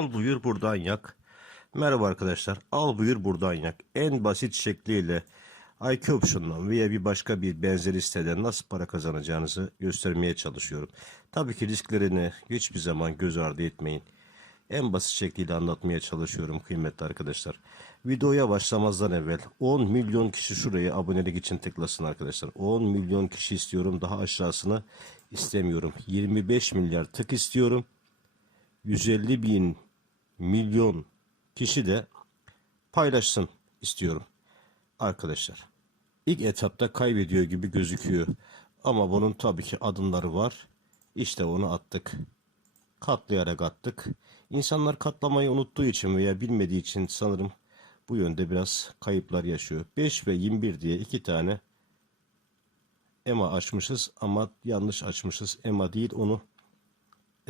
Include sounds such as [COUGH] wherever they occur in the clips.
Al buyur buradan yak. Merhaba arkadaşlar. Al buyur buradan yak. En basit şekliyle IQ Option'dan veya bir başka bir benzeri siteden nasıl para kazanacağınızı göstermeye çalışıyorum. Tabii ki risklerini hiçbir zaman göz ardı etmeyin. En basit şekliyle anlatmaya çalışıyorum kıymetli arkadaşlar. Videoya başlamazdan evvel 10 milyon kişi şuraya abonelik için tıklasın arkadaşlar. 10 milyon kişi istiyorum. Daha aşağısını istemiyorum. 25 milyar tık istiyorum. 150 bin milyon kişi de paylaşsın istiyorum arkadaşlar. İlk etapta kaybediyor gibi gözüküyor. Ama bunun tabii ki adımları var. İşte onu attık. Katlayarak attık. İnsanlar katlamayı unuttuğu için veya bilmediği için sanırım bu yönde biraz kayıplar yaşıyor. 5 ve 21 diye iki tane EMA açmışız ama yanlış açmışız. EMA değil onu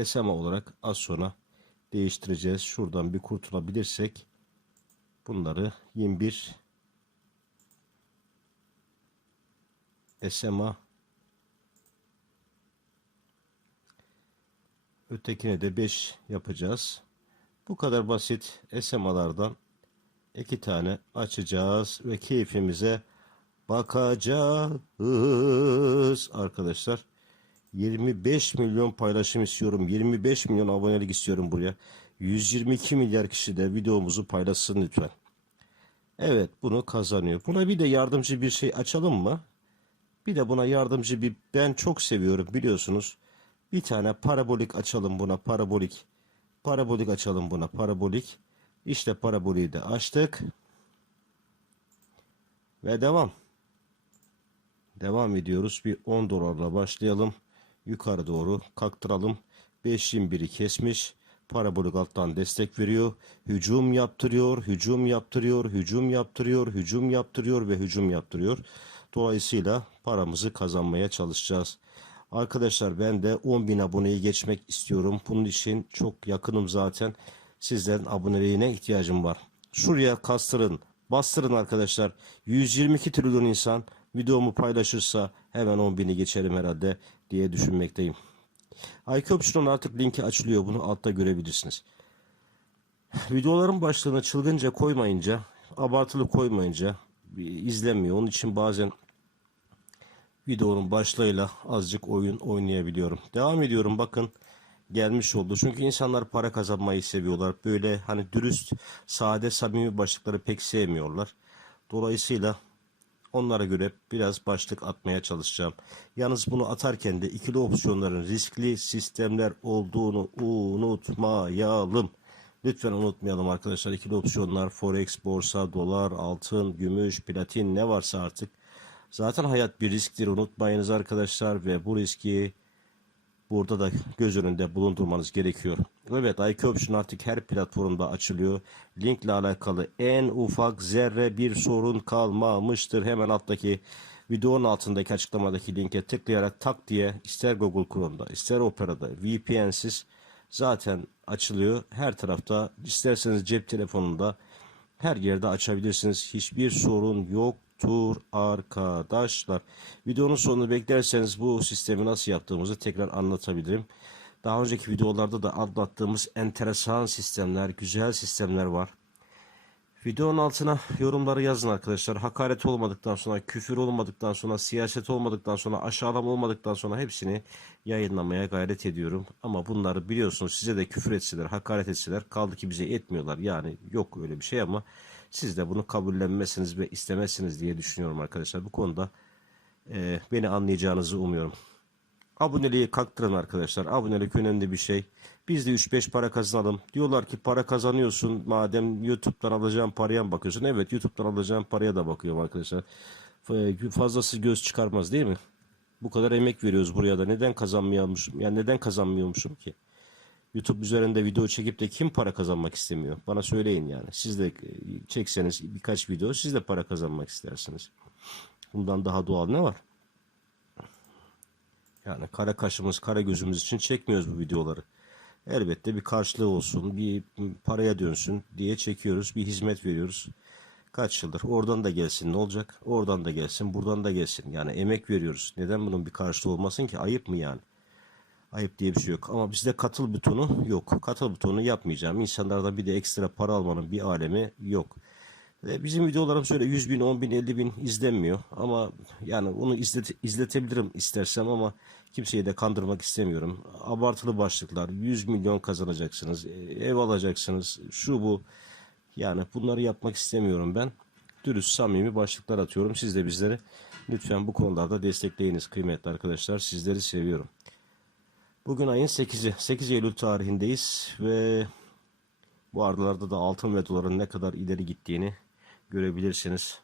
SMA olarak az sonra değiştireceğiz. Şuradan bir kurtulabilirsek bunları 21 SMA ötekine de 5 yapacağız. Bu kadar basit SMA'lardan iki tane açacağız ve keyfimize bakacağız arkadaşlar. 25 milyon paylaşım istiyorum. 25 milyon abonelik istiyorum buraya. 122 milyar kişi de videomuzu paylaşsın lütfen. Evet bunu kazanıyor. Buna bir de yardımcı bir şey açalım mı? Bir de buna yardımcı bir ben çok seviyorum biliyorsunuz. Bir tane parabolik açalım buna parabolik. Parabolik açalım buna parabolik. İşte paraboliği de açtık. Ve devam. Devam ediyoruz. Bir 10 dolarla başlayalım. Yukarı doğru kalktıralım. 5.21'i kesmiş. Parabolik alttan destek veriyor. Hücum yaptırıyor, hücum yaptırıyor, hücum yaptırıyor, hücum yaptırıyor ve hücum yaptırıyor. Dolayısıyla paramızı kazanmaya çalışacağız. Arkadaşlar ben de 10.000 aboneyi geçmek istiyorum. Bunun için çok yakınım zaten. Sizlerin aboneliğine ihtiyacım var. Şuraya kastırın, bastırın arkadaşlar. 122 trilyon insan videomu paylaşırsa hemen 10.000'i geçerim herhalde diye düşünmekteyim. IQ Option artık linki açılıyor. Bunu altta görebilirsiniz. Videoların başlığını çılgınca koymayınca, abartılı koymayınca izlenmiyor. Onun için bazen videonun başlığıyla azıcık oyun oynayabiliyorum. Devam ediyorum bakın gelmiş oldu. Çünkü insanlar para kazanmayı seviyorlar. Böyle hani dürüst, sade, samimi başlıkları pek sevmiyorlar. Dolayısıyla onlara göre biraz başlık atmaya çalışacağım. Yalnız bunu atarken de ikili opsiyonların riskli sistemler olduğunu unutmayalım. Lütfen unutmayalım arkadaşlar ikili opsiyonlar forex, borsa, dolar, altın, gümüş, platin ne varsa artık. Zaten hayat bir risktir unutmayınız arkadaşlar ve bu riski burada da göz önünde bulundurmanız gerekiyor. Evet IQ artık her platformda açılıyor. Linkle alakalı en ufak zerre bir sorun kalmamıştır. Hemen alttaki videonun altındaki açıklamadaki linke tıklayarak tak diye ister Google Chrome'da ister Opera'da VPN'siz zaten açılıyor. Her tarafta isterseniz cep telefonunda her yerde açabilirsiniz. Hiçbir sorun yoktur arkadaşlar. Videonun sonunu beklerseniz bu sistemi nasıl yaptığımızı tekrar anlatabilirim. Daha önceki videolarda da anlattığımız enteresan sistemler, güzel sistemler var. Videonun altına yorumları yazın arkadaşlar. Hakaret olmadıktan sonra, küfür olmadıktan sonra, siyaset olmadıktan sonra, aşağılama olmadıktan sonra hepsini yayınlamaya gayret ediyorum. Ama bunları biliyorsunuz size de küfür etseler, hakaret etseler kaldı ki bize etmiyorlar. Yani yok öyle bir şey ama siz de bunu kabullenmezsiniz ve istemezsiniz diye düşünüyorum arkadaşlar. Bu konuda e, beni anlayacağınızı umuyorum. Aboneliği kalktırın arkadaşlar. Abonelik önemli bir şey. Biz de 3-5 para kazanalım. Diyorlar ki para kazanıyorsun madem YouTube'dan alacağın paraya mı bakıyorsun? Evet YouTube'dan alacağım paraya da bakıyorum arkadaşlar. Fazlası göz çıkarmaz değil mi? Bu kadar emek veriyoruz buraya da. Neden kazanmıyormuşum? Yani neden kazanmıyormuşum ki? YouTube üzerinde video çekip de kim para kazanmak istemiyor? Bana söyleyin yani. Siz de çekseniz birkaç video siz de para kazanmak istersiniz. Bundan daha doğal ne var? Yani kara kaşımız, kara gözümüz için çekmiyoruz bu videoları. Elbette bir karşılığı olsun, bir paraya dönsün diye çekiyoruz, bir hizmet veriyoruz. Kaç yıldır oradan da gelsin ne olacak? Oradan da gelsin, buradan da gelsin. Yani emek veriyoruz. Neden bunun bir karşılığı olmasın ki? Ayıp mı yani? Ayıp diye bir şey yok. Ama bizde katıl butonu yok. Katıl butonu yapmayacağım. İnsanlardan bir de ekstra para almanın bir alemi yok. Ve bizim videolarım şöyle 100 bin, 10 bin, 50 bin izlenmiyor. Ama yani onu izlet, izletebilirim istersem ama kimseyi de kandırmak istemiyorum. Abartılı başlıklar, 100 milyon kazanacaksınız, e, ev alacaksınız, şu bu. Yani bunları yapmak istemiyorum ben. Dürüst, samimi başlıklar atıyorum. Siz de bizleri lütfen bu konularda destekleyiniz kıymetli arkadaşlar. Sizleri seviyorum. Bugün ayın 8'i. 8 Eylül tarihindeyiz ve bu aralarda da altın ve doların ne kadar ileri gittiğini görebilirsiniz.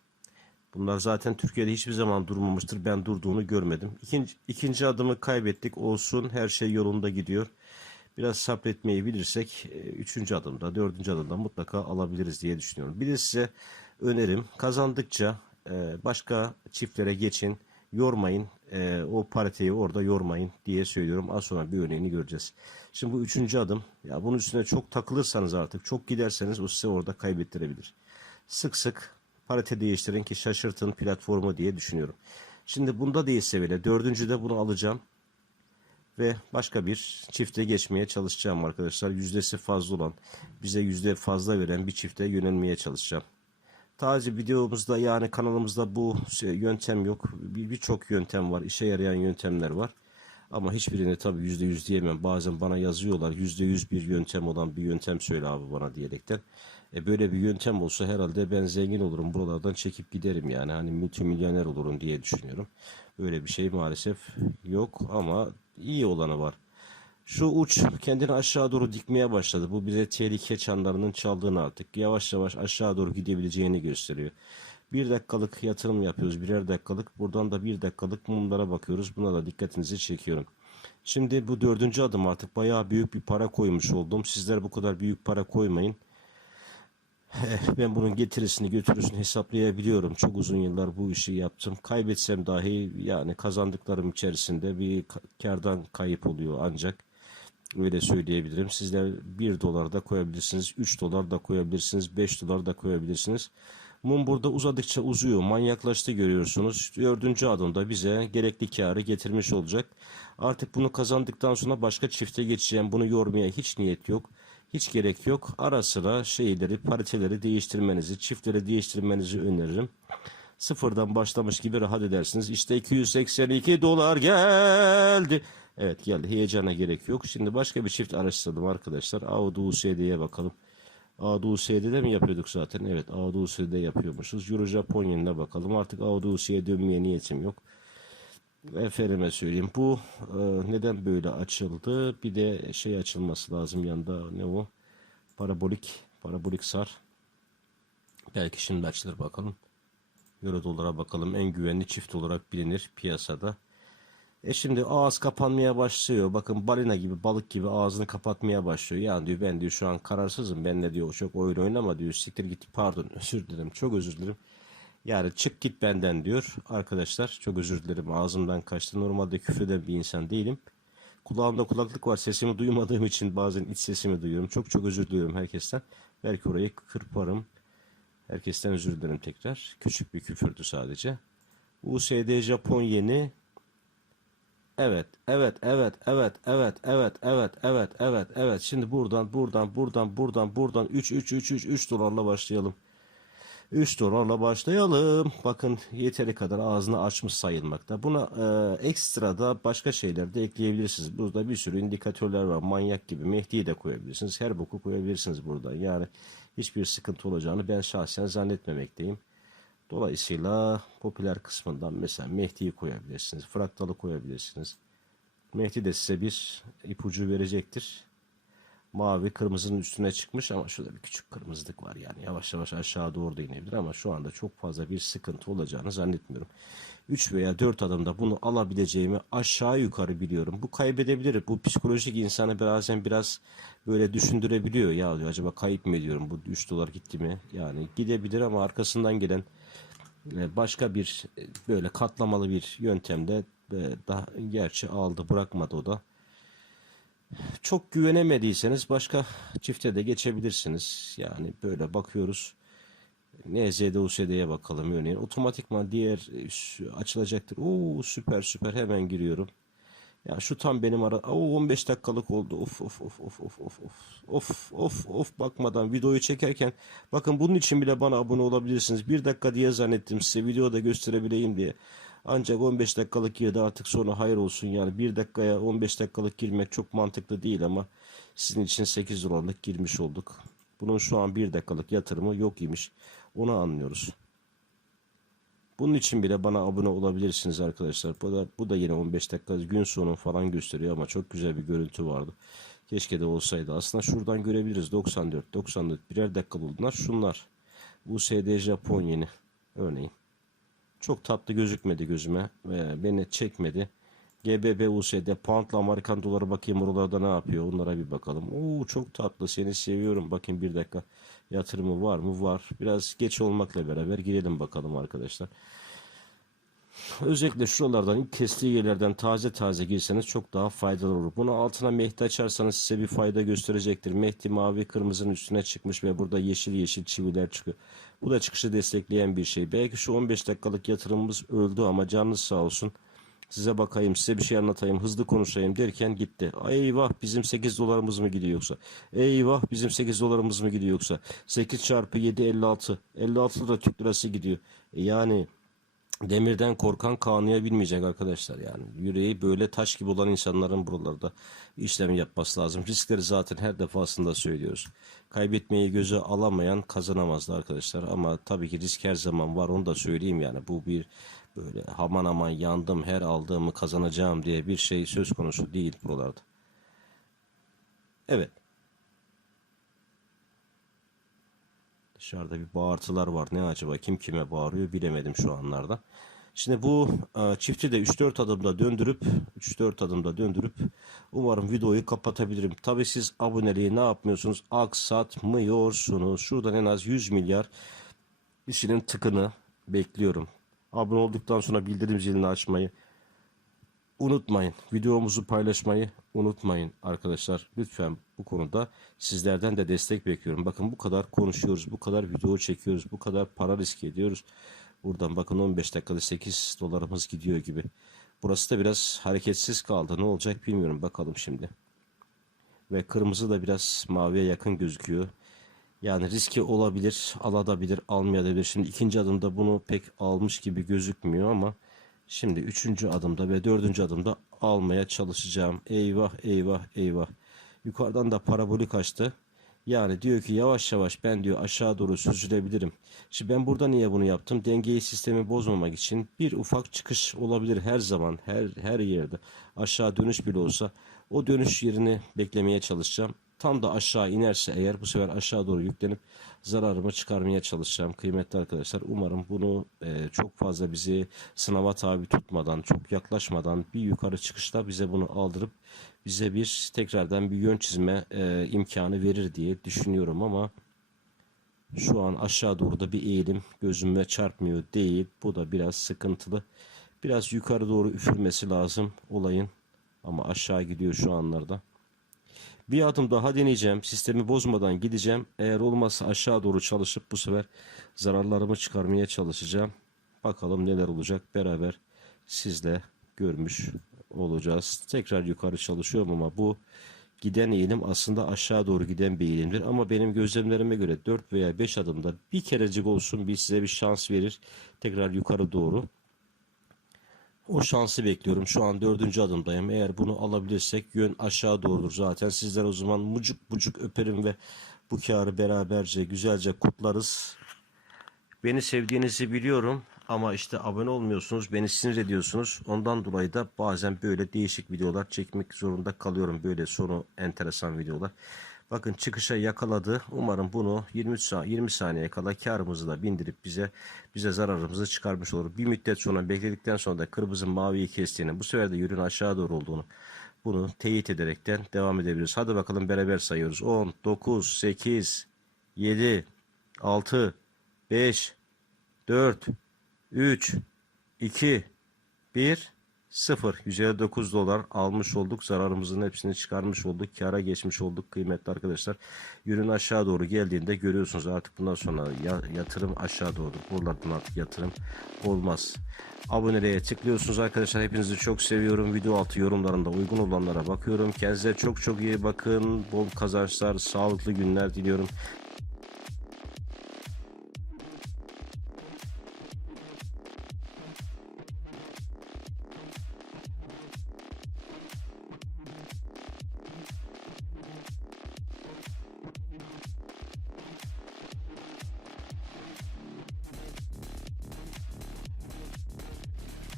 Bunlar zaten Türkiye'de hiçbir zaman durmamıştır. Ben durduğunu görmedim. İkinci, ikinci adımı kaybettik. Olsun her şey yolunda gidiyor. Biraz sabretmeyi bilirsek e, üçüncü adımda, dördüncü adımda mutlaka alabiliriz diye düşünüyorum. Bir de size önerim kazandıkça e, başka çiftlere geçin. Yormayın. e, o pariteyi orada yormayın diye söylüyorum. Az sonra bir örneğini göreceğiz. Şimdi bu üçüncü adım. Ya bunun üstüne çok takılırsanız artık, çok giderseniz o size orada kaybettirebilir. Sık sık parite değiştirin ki şaşırtın platformu diye düşünüyorum. Şimdi bunda değilse bile dördüncüde bunu alacağım ve başka bir çifte geçmeye çalışacağım arkadaşlar. Yüzdesi fazla olan, bize yüzde fazla veren bir çifte yönelmeye çalışacağım. Taze videomuzda yani kanalımızda bu şey, yöntem yok. Bir- Birçok yöntem var, işe yarayan yöntemler var. Ama hiçbirini tabii yüzde yüz diyemem. Bazen bana yazıyorlar yüzde yüz bir yöntem olan bir yöntem söyle abi bana diyerekten. E böyle bir yöntem olsa herhalde ben zengin olurum. Buralardan çekip giderim yani. Hani multimilyoner olurum diye düşünüyorum. Böyle bir şey maalesef yok ama iyi olanı var. Şu uç kendini aşağı doğru dikmeye başladı. Bu bize tehlike çanlarının çaldığını artık. Yavaş yavaş aşağı doğru gidebileceğini gösteriyor. Bir dakikalık yatırım yapıyoruz. Birer dakikalık. Buradan da bir dakikalık mumlara bakıyoruz. Buna da dikkatinizi çekiyorum. Şimdi bu dördüncü adım artık bayağı büyük bir para koymuş oldum. Sizler bu kadar büyük para koymayın. Eh, Ben bunun getirisini götürüsünü hesaplayabiliyorum. Çok uzun yıllar bu işi yaptım. Kaybetsem dahi yani kazandıklarım içerisinde bir ka- kardan kayıp oluyor ancak. Öyle söyleyebilirim. Sizler 1 dolar da koyabilirsiniz, 3 dolar da koyabilirsiniz, 5 dolar da koyabilirsiniz. Mum burada uzadıkça uzuyor. Manyaklaştı görüyorsunuz. Dördüncü adımda bize gerekli karı getirmiş olacak. Artık bunu kazandıktan sonra başka çifte geçeceğim. Bunu yormaya hiç niyet yok. Hiç gerek yok. Ara sıra şeyleri, pariteleri değiştirmenizi, çiftleri değiştirmenizi öneririm. Sıfırdan başlamış gibi rahat edersiniz. İşte 282 dolar geldi. Evet geldi. Heyecana gerek yok. Şimdi başka bir çift araştırdım arkadaşlar. Audi USD'ye bakalım. Audi USD'de mi yapıyorduk zaten? Evet Audi USD'de yapıyormuşuz. Euro Japonya'na bakalım. Artık Audi USD'ye dönmeye niyetim yok. Efendime söyleyeyim. Bu e, neden böyle açıldı? Bir de şey açılması lazım yanında. Ne o? Parabolik. Parabolik sar. Belki şimdi açılır bakalım. Euro dolara bakalım. En güvenli çift olarak bilinir piyasada. E şimdi ağız kapanmaya başlıyor. Bakın balina gibi balık gibi ağzını kapatmaya başlıyor. Yani diyor ben diyor şu an kararsızım. Benle diyor çok oyun oynama diyor. Siktir git pardon [LAUGHS] özür dilerim. Çok özür dilerim. Yani çık git benden diyor. Arkadaşlar çok özür dilerim. Ağzımdan kaçtı. Normalde küfreden bir insan değilim. Kulağımda kulaklık var. Sesimi duymadığım için bazen iç sesimi duyuyorum. Çok çok özür diliyorum herkesten. Belki orayı kırparım. Herkesten özür dilerim tekrar. Küçük bir küfürdü sadece. USD Japon yeni Evet, evet, evet, evet, evet, evet, evet, evet, evet, evet. Şimdi buradan, buradan, buradan, buradan, buradan 3, 3, 3, 3, 3 dolarla başlayalım. 3 dolarla başlayalım. Bakın yeteri kadar ağzını açmış sayılmakta. Buna e, ekstra da başka şeyler de ekleyebilirsiniz. Burada bir sürü indikatörler var. Manyak gibi. Mehdi'yi de koyabilirsiniz. Her boku koyabilirsiniz burada. Yani hiçbir sıkıntı olacağını ben şahsen zannetmemekteyim. Dolayısıyla popüler kısmından mesela Mehdi'yi koyabilirsiniz. Fraktalı koyabilirsiniz. Mehdi de size bir ipucu verecektir. Mavi kırmızının üstüne çıkmış ama şurada bir küçük kırmızılık var yani yavaş yavaş aşağı doğru da inebilir ama şu anda çok fazla bir sıkıntı olacağını zannetmiyorum. 3 veya 4 adımda bunu alabileceğimi aşağı yukarı biliyorum. Bu kaybedebilir. Bu psikolojik insanı bazen biraz böyle düşündürebiliyor. Ya diyor acaba kayıp mı ediyorum bu 3 dolar gitti mi? Yani gidebilir ama arkasından gelen e, başka bir e, böyle katlamalı bir yöntemde e, daha gerçi aldı bırakmadı o da. Çok güvenemediyseniz başka çifte de geçebilirsiniz. Yani böyle bakıyoruz. NZ'de USD'ye bakalım örneğin. Otomatikman diğer e, açılacaktır. Oo süper süper hemen giriyorum. Ya şu tam benim ara... Oo, 15 dakikalık oldu. Of of of of of of of. Of of of bakmadan videoyu çekerken bakın bunun için bile bana abone olabilirsiniz. Bir dakika diye zannettim size videoda gösterebileyim diye. Ancak 15 dakikalık girdi artık sonra hayır olsun yani. Bir dakikaya 15 dakikalık girmek çok mantıklı değil ama sizin için 8 dolarlık girmiş olduk. Bunun şu an bir dakikalık yatırımı yok imiş. Onu anlıyoruz. Bunun için bile bana abone olabilirsiniz arkadaşlar. Bu da, bu da yine 15 dakika gün sonu falan gösteriyor ama çok güzel bir görüntü vardı. Keşke de olsaydı. Aslında şuradan görebiliriz. 94, 94 birer dakika buldular. Şunlar. USD Japon yeni. Örneğin. Çok tatlı gözükmedi gözüme. Ve beni çekmedi. GBP USD poundla Amerikan doları bakayım oralarda ne yapıyor onlara bir bakalım. Oo çok tatlı seni seviyorum. Bakayım bir dakika yatırımı var mı? Var. Biraz geç olmakla beraber girelim bakalım arkadaşlar. Özellikle şuralardan ilk kestiği yerlerden taze taze girseniz çok daha faydalı olur. Bunu altına mehdi açarsanız size bir fayda gösterecektir. Mehdi mavi kırmızının üstüne çıkmış ve burada yeşil yeşil çiviler çıkıyor. Bu da çıkışı destekleyen bir şey. Belki şu 15 dakikalık yatırımımız öldü ama canınız sağ olsun. Size bakayım, size bir şey anlatayım, hızlı konuşayım derken gitti. Eyvah bizim 8 dolarımız mı gidiyor yoksa? Eyvah bizim 8 dolarımız mı gidiyor yoksa? 8 çarpı 7 56. 56 da Türk lirası gidiyor. E yani demirden korkan kanıya bilmeyecek arkadaşlar yani. Yüreği böyle taş gibi olan insanların buralarda işlem yapması lazım. Riskleri zaten her defasında söylüyoruz. Kaybetmeyi göze alamayan kazanamazdı arkadaşlar. Ama tabii ki risk her zaman var onu da söyleyeyim yani. Bu bir böyle aman aman yandım her aldığımı kazanacağım diye bir şey söz konusu değil buralarda. Evet. Dışarıda bir bağırtılar var. Ne acaba? Kim kime bağırıyor bilemedim şu anlarda. Şimdi bu e, çifti de 3-4 adımda döndürüp 3-4 adımda döndürüp umarım videoyu kapatabilirim. Tabi siz aboneliği ne yapmıyorsunuz? Aksatmıyorsunuz. Şuradan en az 100 milyar kişinin tıkını bekliyorum. Abone olduktan sonra bildirim zilini açmayı unutmayın. Videomuzu paylaşmayı unutmayın arkadaşlar. Lütfen bu konuda sizlerden de destek bekliyorum. Bakın bu kadar konuşuyoruz, bu kadar video çekiyoruz, bu kadar para riske ediyoruz. Buradan bakın 15 dakikada 8 dolarımız gidiyor gibi. Burası da biraz hareketsiz kaldı. Ne olacak bilmiyorum. Bakalım şimdi. Ve kırmızı da biraz maviye yakın gözüküyor. Yani riski olabilir, alabilir, almayabilir. Şimdi ikinci adımda bunu pek almış gibi gözükmüyor ama şimdi üçüncü adımda ve dördüncü adımda almaya çalışacağım. Eyvah, eyvah, eyvah. Yukarıdan da parabolik açtı. Yani diyor ki yavaş yavaş ben diyor aşağı doğru süzülebilirim. Şimdi ben burada niye bunu yaptım? Dengeyi sistemi bozmamak için bir ufak çıkış olabilir her zaman, her her yerde. Aşağı dönüş bile olsa o dönüş yerini beklemeye çalışacağım. Tam da aşağı inerse eğer bu sefer aşağı doğru yüklenip zararımı çıkarmaya çalışacağım kıymetli arkadaşlar. Umarım bunu e, çok fazla bizi sınava tabi tutmadan, çok yaklaşmadan bir yukarı çıkışta bize bunu aldırıp bize bir tekrardan bir yön çizme e, imkanı verir diye düşünüyorum ama şu an aşağı doğru da bir eğilim gözüme çarpmıyor değil. Bu da biraz sıkıntılı. Biraz yukarı doğru üfürmesi lazım olayın ama aşağı gidiyor şu anlarda. Bir adım daha deneyeceğim. Sistemi bozmadan gideceğim. Eğer olmazsa aşağı doğru çalışıp bu sefer zararlarımı çıkarmaya çalışacağım. Bakalım neler olacak beraber sizle görmüş olacağız. Tekrar yukarı çalışıyorum ama bu giden eğilim aslında aşağı doğru giden bir eğilimdir. Ama benim gözlemlerime göre 4 veya 5 adımda bir kerecik olsun bir size bir şans verir. Tekrar yukarı doğru. O şansı bekliyorum. Şu an dördüncü adımdayım. Eğer bunu alabilirsek yön aşağı doğrudur zaten. Sizler o zaman mucuk mucuk öperim ve bu karı beraberce güzelce kutlarız. Beni sevdiğinizi biliyorum ama işte abone olmuyorsunuz, beni sinir ediyorsunuz. Ondan dolayı da bazen böyle değişik videolar çekmek zorunda kalıyorum. Böyle sonu enteresan videolar. Bakın çıkışa yakaladı. Umarım bunu 20 saniye, 20 saniye kala karımızı da bindirip bize bize zararımızı çıkarmış olur. Bir müddet sonra bekledikten sonra da kırmızı maviyi kestiğini, bu sefer de yürün aşağı doğru olduğunu bunu teyit ederekten devam edebiliriz. Hadi bakalım beraber sayıyoruz. 10, 9, 8, 7, 6, 5, 4, 3, 2, 1, 0 159 dolar almış olduk. Zararımızın hepsini çıkarmış olduk. Kara geçmiş olduk kıymetli arkadaşlar. Ürün aşağı doğru geldiğinde görüyorsunuz artık bundan sonra ya- yatırım aşağı doğru. Buralardan artık yatırım olmaz. Aboneliğe tıklıyorsunuz arkadaşlar. Hepinizi çok seviyorum. Video altı yorumlarında uygun olanlara bakıyorum. Kendinize çok çok iyi bakın. Bol kazançlar, sağlıklı günler diliyorum.